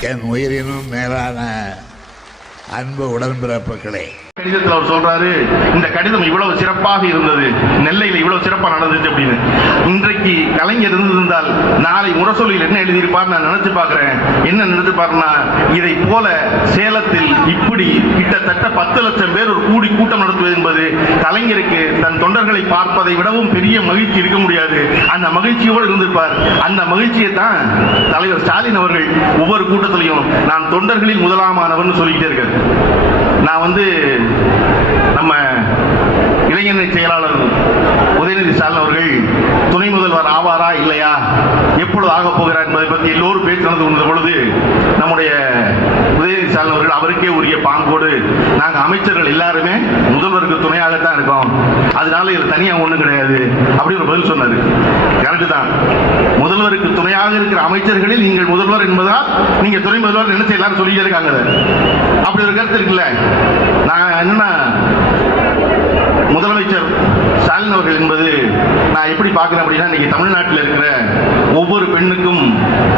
என் உயிரினும் மேலான அன்பு உடன்பிறப்புகளே. கடிதத்தில் அவர் சொல்றாரு இந்த கடிதம் இவ்வளவு சிறப்பாக இருந்தது நெல்லையில் இவ்வளவு சிறப்பாக நடந்துச்சு அப்படின்னு. இன்றைக்கு கலைஞர் இருந்திருந்தால் நாளை முரசொலியில் என்ன எழுதியிருப்பார் நான் நினைச்சு பார்க்கிறேன். என்ன நினைச்சுப்பாருன்னா இதை போல சேலத்தில் இப்படி கிட்டத்தட்ட பத்து லட்சம் பேர் ஒரு கூடி கூட்டம் நடத்துவது என்பது கலைஞருக்கு தன் தொண்டர்களை பார்ப்பதை விடவும் பெரிய மகிழ்ச்சி இருக்க முடியாது. அந்த மகிழ்ச்சியோடு இருந்திருப்பார். அந்த மகிழ்ச்சியை தான் தலைவர் ஸ்டாலின் அவர்கள் ஒவ்வொரு கூட்டத்திலையும் நான் தொண்டர்களில் முதலாமானவன் சொல்லிக்கிட்டே இருக்காரு. நான் வந்து நம்ம இளைஞரணி செயலாளர் உதயநிதி ஸ்டாலின் அவர்கள் துணை முதல்வர் ஆவாரா இல்லையா? எப்பொழுது ஆகப் போகிறார் என்பதை பற்றி எல்லோரும் பேச்சு நடந்து கொண்ட பொழுது நம்முடைய உதயநிதி ஸ்டாலின் அவர்கள் அவருக்கே உரிய பாங்கோடு நாங்கள் அமைச்சர்கள் எல்லாருமே முதல்வருக்கு துணையாகத்தான் இருக்கோம். அதனால இது தனியாக ஒன்றும் கிடையாது. அப்படி ஒரு பதில் சொன்னார். கரெக்ட் தான். முதல்வருக்கு துணையாக இருக்கிற அமைச்சர்களில் நீங்கள் முதல்வர் என்பதால் நீங்க துணை முதல்வர் நினைச்சு எல்லாரும் சொல்லிட்டே இருக்காங்க. அப்படி ஒரு கருத்து இருக்குல்ல. நான் என்னன்னா முதலமைச்சர் ஸ்டாலின் அவர்கள் என்பது நான் எப்படி பார்க்கிறேன் அப்படின்னா இன்னைக்கு தமிழ்நாட்டில் இருக்கிற ஒவ்வொரு பெண்ணுக்கும்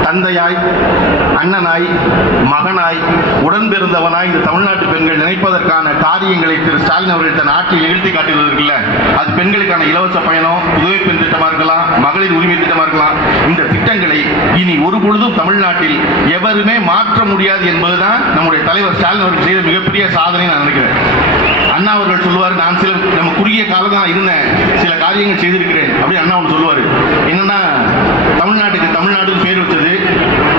தந்தையாய் அண்ணனாய் மகனாய் உடன் பிறந்தவனாய் இந்த தமிழ்நாட்டு பெண்கள் நினைப்பதற்கான காரியங்களை திரு ஸ்டாலின் அவர்கள் தன் ஆட்சியில் எழுதி காட்டியிருக்கல அது பெண்களுக்கான இலவச பயணம் உதவி பெண் திட்டமா இருக்கலாம் மகளிர் உரிமை திட்டமா இருக்கலாம். இந்த திட்டங்களை இனி ஒரு பொழுதும் தமிழ்நாட்டில் எவருமே மாற்ற முடியாது என்பதுதான் நம்முடைய தலைவர் ஸ்டாலின் அவர்கள் செய்த மிகப்பெரிய சாதனை நான் நினைக்கிறேன். அண்ணா அவர்கள் சொல்லுவார் நான் சில நம்ம குறுகிய காலம் தான் இருந்தேன். சில காரியங்கள் செய்திருக்கிறேன். அப்படி அண்ணா ஒன்று சொல்லுவார். என்னன்னா தமிழ்நாட்டுக்கு தமிழ்நாடுன்னு பேர் வச்சது.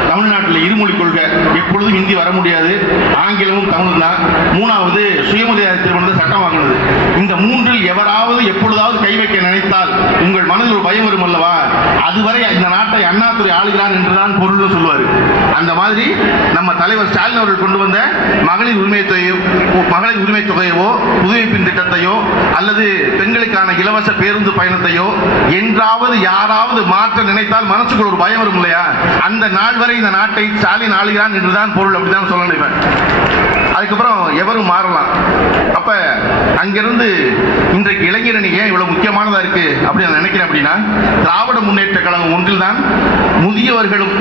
தமிழ்நாட்டில் இருமொழி கொள்கை எப்பொழுதும் ஹிந்தி வர முடியாது. ஆங்கிலமும் தமிழ் தான். மூணாவது சுயமரியாதை திருமணத்தை சட்டம் வாங்கினது. இந்த மூன்றில் எவராவது எப்பொழுதாவது கை வைக்க நினைத்தால் உங்கள் மனதில் ஒரு பயம் வரும் அல்லவா? அதுவரை இந்த நாட்டை அண்ணாதுரை ஆளுகிறான் என்றுதான் பொருள்னு சொல்லுவார். அந்த மாதிரி நம்ம தலைவர் ஸ்டாலின் அவர்கள் கொண்டு வந்த மகளிர் உரிமை தொகையோ மகளிர் உரிமை தொகையவோ புதுமைப்பின் திட்டத்தையோ அல்லது பெண்களுக்கான இலவச பேருந்து பயணத்தையோ என்றாவது யாராவது மாற்ற நினைத்தால் மனசுக்குள்ள ஒரு பயம் வரும் இல்லையா? அந்த நாள் வரை இந்த நாட்டை ஸ்டாலின் ஆளுகிறான் என்றுதான் பொருள் அப்படிதான் சொல்ல நினைப்பேன் அதுக்கப்புறம் எவரும் மாறலாம். அப்ப அங்கிருந்து இன்றைக்கு இளைஞரணி ஏன் இவ்வளவு முக்கியமானதா இருக்கு அப்படின்னு நான் நினைக்கிறேன் அப்படின்னா திராவிட முன்னேற்ற கழகம் ஒன்றில் தான் முதியவர்களும்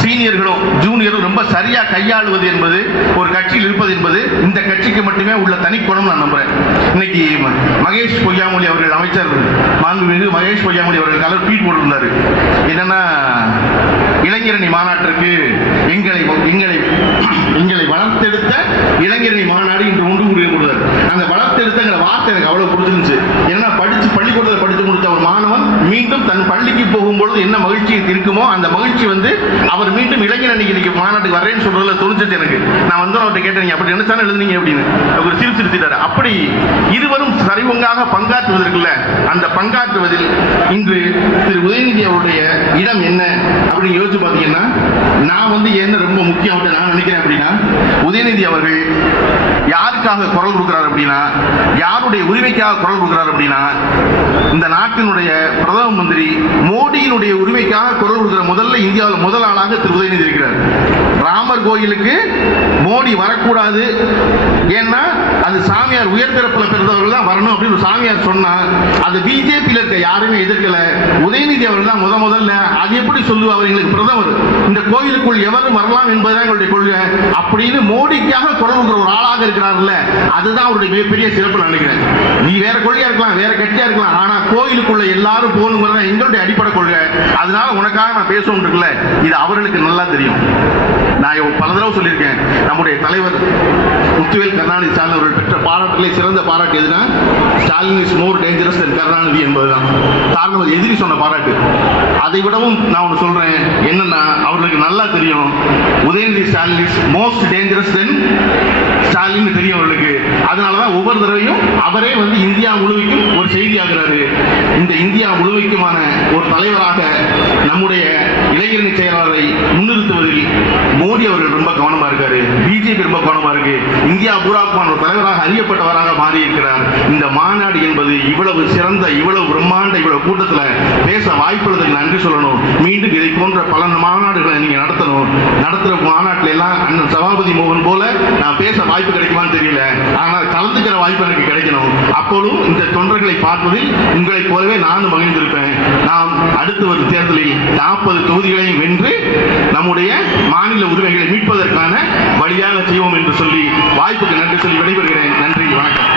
சீனியர்களும் ஜூனியரும் ரொம்ப சரியா கையாளுவது என்பது ஒரு கட்சியில் இருப்பது என்பது இந்த கட்சிக்கு மட்டுமே உள்ள தனிக்குணம் நான் நம்புறேன். இன்னைக்கு மகேஷ் பொய்யாமொழி அவர்கள் அமைச்சர் மாண்புமிகு மகேஷ் பொய்யாமொழி அவர்கள் கலர் ட்வீட் போட்டிருந்தாரு. என்னன்னா இளைஞரணி மாநாட்டிற்கு எங்களை எங்களை எங்களை வளர்த்தெடுத்த இளைஞரணி மாநாடு இன்று ஒன்று கூடிய கொடுத்தார் அந்த வளர்த்தெடுத்தங்கிற வார்த்தை எனக்கு அவ்வளவு பிடிச்சிருந்துச்சு ஏன்னா படிச்சு பள்ளிக்கூடத்தில் படித்து முடித்த ஒரு மாணவன் மீண்டும் தன் பள்ளிக்கு போகும்பொழுது என்ன மகிழ்ச்சி இருக்குமோ அந்த மகிழ்ச்சி வந்து அவர் மீண்டும் இளைஞர் இன்னைக்கு மாநாட்டுக்கு வரேன்னு சொல்றதுல தோணுச்சு எனக்கு. நான் வந்து அவர்கிட்ட கேட்டேன் அப்படி நினைச்சானே எழுந்தீங்க அப்படின்னு. அவர் சிரிச்சு சிரிச்சிட்டாரு அப்படி இருவரும் சரிவங்காக பங்காற்றுவதற்குள்ள அந்த பங்காற்றுவதில் இன்று திரு உதயநிதி அவருடைய இடம் என்ன? அப்படின்னு யோசிச்சு பார்த்தீங்கன்னா நான் வந்து என்ன ரொம்ப முக்கியம் அப்படின்னு நான் நினைக்கிறேன் அப்படின்னா உதயநிதி அவர்கள் யாருக்காக குரல் கொடுக்கிறார் அப்படின்னா யாருடைய உரிமைக்காக குரல் கொடுக்கிறார் அப்படின்னா இந்த நாட்டினுடைய பிரதம மந்திரி மோடியினுடைய உரிமைக்காக குரல் கொடுக்கிற முதல்ல இந்தியாவில் முதல் ஆளாக திரு உதயநிதி இருக்கிறார். ராமர் கோயிலுக்கு மோடி வரக்கூடாது. ஏன்னா அது சாமியார் உயர்பிறப்புல பிறந்தவர்கள் தான் வரணும் அப்படின்னு ஒரு சாமியார் சொன்னா அது பிஜேபியில் இருக்க யாருமே எதிர்க்கல. உதயநிதி அவர்கள் தான் முத முதல்ல அது எப்படி சொல்லுவார் எங்களுக்கு பிரதமர்? இந்த கோயிலுக்குள் எவரும் வரலாம் என்பதுதான் எங்களுடைய கொள்கை. அப்படின்னு மோடிக்காக தொடர்புற ஒரு ஆளாக இருக்கிறார்ல அதுதான் அவருடைய மிகப்பெரிய சிறப்பு நினைக்கிறேன். நீ வேற கொள்கையா இருக்கலாம் வேற கட்சியா இருக்கலாம் ஆனா கோயிலுக்குள்ள எல்லாரும் போகணுங்கிறதா எங்களுடைய அடிப்படை கொள்கை. அதனால உனக்காக நான் பேசணும் இருக்குல்ல இது அவர்களுக்கு நல்லா தெரியும். நான் பல தடவை சொல்லியிருக்கேன். நம்முடைய தலைவர் முத்துவேல் கருணாநிதி ஸ்டாலின் அவர்கள் பெற்ற பாராட்டிலே சிறந்த பாராட்டு எதுனா? Stalin is more dangerous than Karunanidhi என்பதுதான். காரணம் அது எதிரி சொன்ன பாராட்டு. அதை விடவும் நான் ஒன்று சொல்றேன். என்னன்னா அவர்களுக்கு நல்லா தெரியும். Udhayanidhi Stalin is most dangerous than Stalin தெரியும் அவர்களுக்கு. அதனாலதான் ஒவ்வொரு தடவையும் அவரே வந்து இந்தியா முழுமைக்கும் ஒரு செய்தி ஆகிறாரு இந்த இந்தியா முழுமைக்குமான ஒரு தலைவராக நம்முடைய இளைஞரணி செயலாளரை முன்னிறுத்துவதில் ரொம்ப கவனமா இருக்காரு. பிஜேபி ரொம்ப கவனமா இருக்கு. இந்தியா பூராக்குமான ஒரு தலைவராக அறியப்பட்டவராக மாறி இருக்கிறார் இந்த மாநாடு என்பது இவ்வளவு சிறந்த இவ்வளவு பிரம்மாண்ட இவ்வளவு கூட்டத்தில் பேச வாய்ப்புள்ளதுக்கு நன்றி சொல்லணும். மீண்டும் இதை போன்ற பல மாநாடுகளை நீங்க நடத்தணும். நடத்துற மாநாட்டில எல்லாம் அண்ணன் சபாபதி மோகன் போல நான் பேச வாய்ப்பு கிடைக்குமான்னு தெரியல. ஆனால் கலந்துக்கிற வாய்ப்பு எனக்கு கிடைக்கணும். அப்போதும் இந்த தொண்டர்களை பார்ப்பதில் உங்களைப் போலவே நானும் மகிழ்ந்திருப்பேன். நாம் அடுத்து வரும் தேர்தலில் நாற்பது தொகுதிகளையும் வென்று நம்முடைய மாநில உரிமைகளை மீட்பதற்கான வழியாக செய்வோம் என்று சொல்லி வாய்ப்புக்கு நன்றி சொல்லி விடைபெறுகிறேன். நன்றி வணக்கம்.